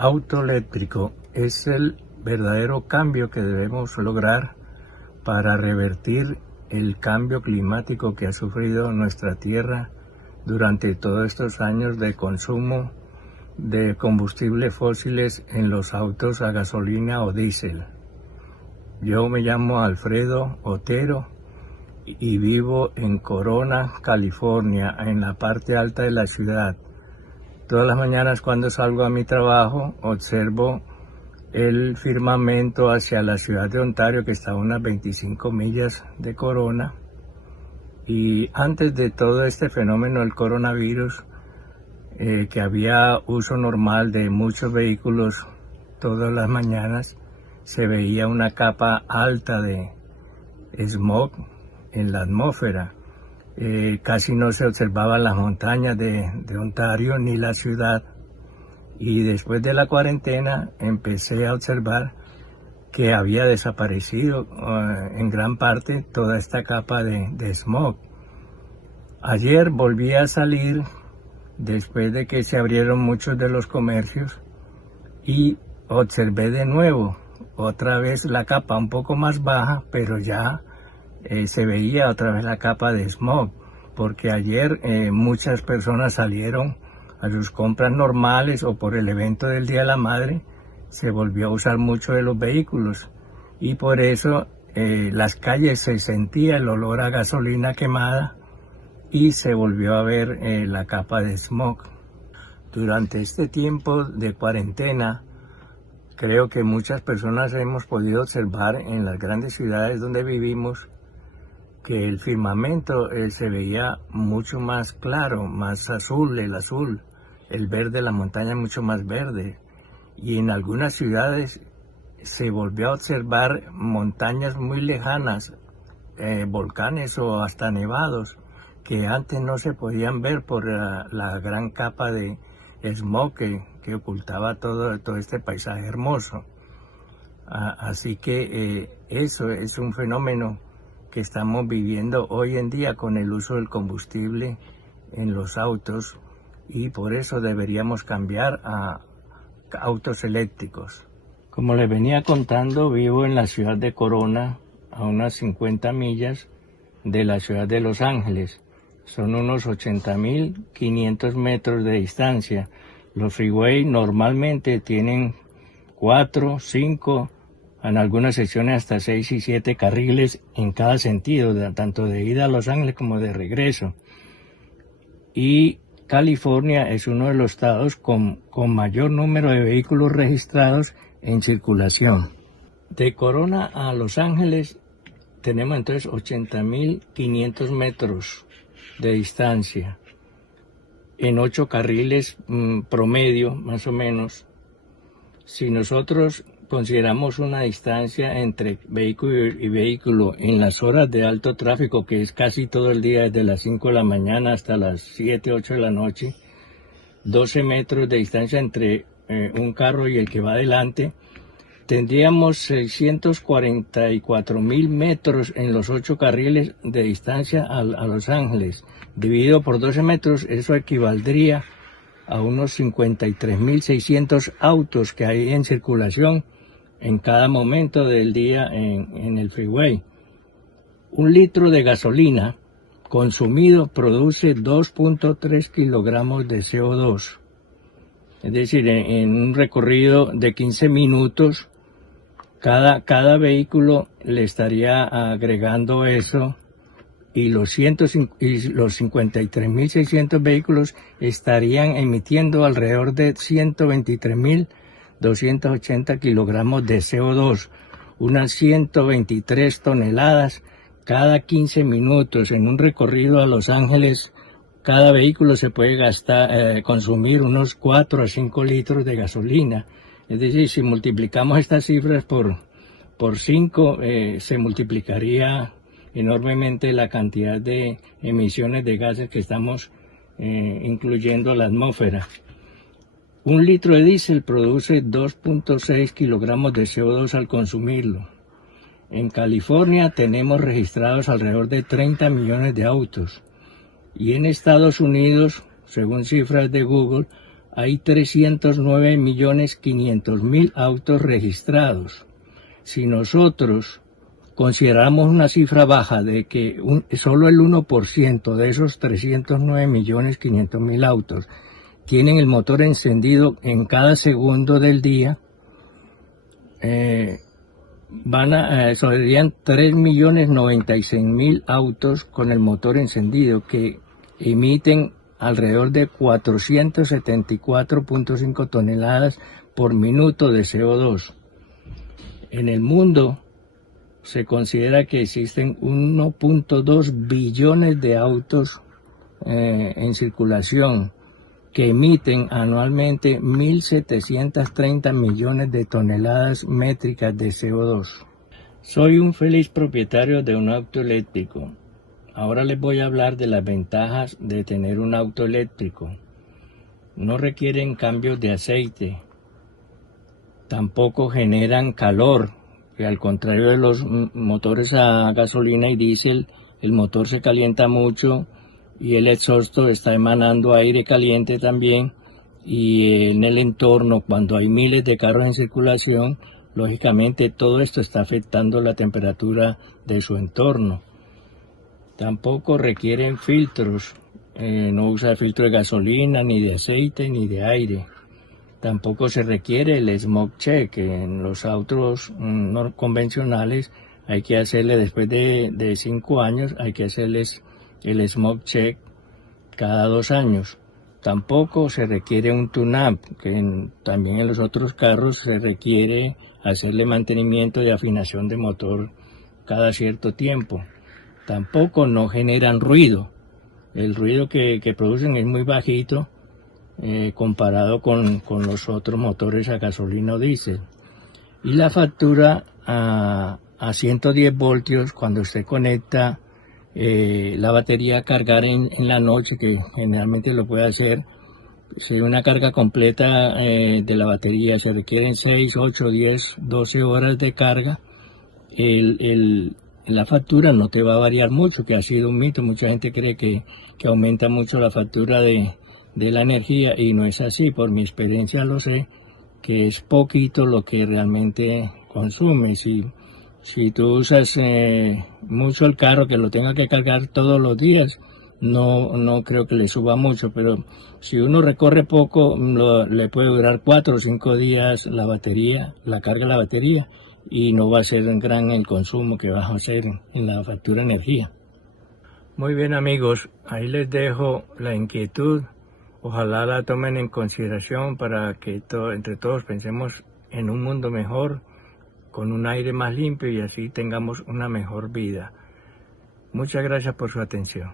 auto eléctrico es el verdadero cambio que debemos lograr para revertir el cambio climático que ha sufrido nuestra tierra durante todos estos años de consumo de combustibles fósiles en los autos a gasolina o diésel. Yo me llamo Alfredo Otero y vivo en Corona, California, en la parte alta de la ciudad. Todas las mañanas cuando salgo a mi trabajo observo el firmamento hacia la ciudad de Ontario, que está a unas 25 millas de Corona. Y antes de todo este fenómeno del coronavirus, que había uso normal de muchos vehículos todas las mañanas, se veía una capa alta de smog en la atmósfera. Casi no se observaban las montañas de Ontario ni la ciudad. Y después de la cuarentena empecé a observar que había desaparecido en gran parte toda esta capa de smog. Ayer volví a salir después de que se abrieron muchos de los comercios y observé de nuevo otra vez la capa un poco más baja, pero ya se veía otra vez la capa de smog, porque ayer muchas personas salieron a sus compras normales o por el evento del Día de la Madre se volvió a usar mucho de los vehículos y por eso las calles se sentía el olor a gasolina quemada y se volvió a ver la capa de smog. Durante este tiempo de cuarentena creo que muchas personas hemos podido observar en las grandes ciudades donde vivimos que el firmamento se veía mucho más claro, más azul, el verde de la montaña mucho más verde. Y en algunas ciudades se volvió a observar montañas muy lejanas, volcanes o hasta nevados, que antes no se podían ver por la gran capa de smog que ocultaba todo este paisaje hermoso. Así que eso es un fenómeno que estamos viviendo hoy en día con el uso del combustible en los autos y por eso deberíamos cambiar a autos eléctricos. Como les venía contando, vivo en la ciudad de Corona, a unas 50 millas de la ciudad de Los Ángeles. Son unos 80.500 metros de distancia. Los freeways normalmente tienen 4, 5, en algunas secciones hasta 6 y 7 carriles en cada sentido, tanto de ida a Los Ángeles como de regreso. Y California es uno de los estados con mayor número de vehículos registrados en circulación. De Corona a Los Ángeles tenemos entonces 80.500 metros de distancia en 8 carriles promedio, más o menos. Si nosotros consideramos una distancia entre vehículo y vehículo en las horas de alto tráfico, que es casi todo el día, desde las 5 de la mañana hasta las 7, 8 de la noche, 12 metros de distancia entre un carro y el que va adelante, tendríamos 644.000 metros en los 8 carriles de distancia a Los Ángeles. Dividido por 12 metros, eso equivaldría a unos 53.600 autos que hay en circulación en cada momento del día en el freeway. 1 litro de gasolina consumido produce 2.3 kilogramos de CO2. Es decir, en un recorrido de 15 minutos, cada vehículo le estaría agregando eso y los 53.600 vehículos estarían emitiendo alrededor de 123.280 kilogramos de CO2, unas 123 toneladas cada 15 minutos. En un recorrido a Los Ángeles, cada vehículo se puede consumir unos 4 a 5 litros de gasolina. Es decir, si multiplicamos estas cifras por 5, se multiplicaría enormemente la cantidad de emisiones de gases que estamos incluyendo la atmósfera. 1 litro de diésel produce 2.6 kilogramos de CO2 al consumirlo. En California tenemos registrados alrededor de 30 millones de autos y en Estados Unidos, según cifras de Google, hay 309.500.000 autos registrados. Si nosotros consideramos una cifra baja de que solo el 1% de esos 309.500.000 autos tienen el motor encendido en cada segundo del día, serían 3.096.000 autos con el motor encendido que emiten alrededor de 474.5 toneladas por minuto de CO2. En el mundo se considera que existen 1.2 billones de autos en circulación que emiten anualmente 1.730 millones de toneladas métricas de CO2. Soy un feliz propietario de un auto eléctrico. Ahora les voy a hablar de las ventajas de tener un auto eléctrico. No requieren cambios de aceite, tampoco generan calor, que al contrario de los motores a gasolina y diésel, el motor se calienta mucho y el exhausto está emanando aire caliente también, y en el entorno, cuando hay miles de carros en circulación, lógicamente todo esto está afectando la temperatura de su entorno. Tampoco requieren filtros, no usa filtro de gasolina, ni de aceite, ni de aire. Tampoco se requiere el smoke check. En los autos no convencionales hay que hacerle, después de 5 años, hay que hacerles el smoke check cada 2 años. Tampoco se requiere un tune-up, que también en los otros carros se requiere hacerle mantenimiento de afinación de motor cada cierto tiempo. Tampoco no generan ruido. El ruido que producen es muy bajito comparado con los otros motores a gasolina o diésel. Y la factura a 110 voltios, cuando usted conecta la batería a cargar en la noche, que generalmente lo puede hacer, si una carga completa de la batería se requieren 6, 8, 10, 12 horas de carga, la factura no te va a variar mucho, que ha sido un mito. Mucha gente cree que aumenta mucho la factura de la energía, y no es así. Por mi experiencia lo sé, que es poquito lo que realmente consume. Si tú usas mucho el carro, que lo tenga que cargar todos los días, no creo que le suba mucho, pero si uno recorre poco, le puede durar 4 o 5 días la carga de la batería, y no va a ser gran el consumo que va a hacer en la factura de energía. Muy bien, amigos, ahí les dejo la inquietud. Ojalá la tomen en consideración para que entre todos pensemos en un mundo mejor, con un aire más limpio, y así tengamos una mejor vida. Muchas gracias por su atención.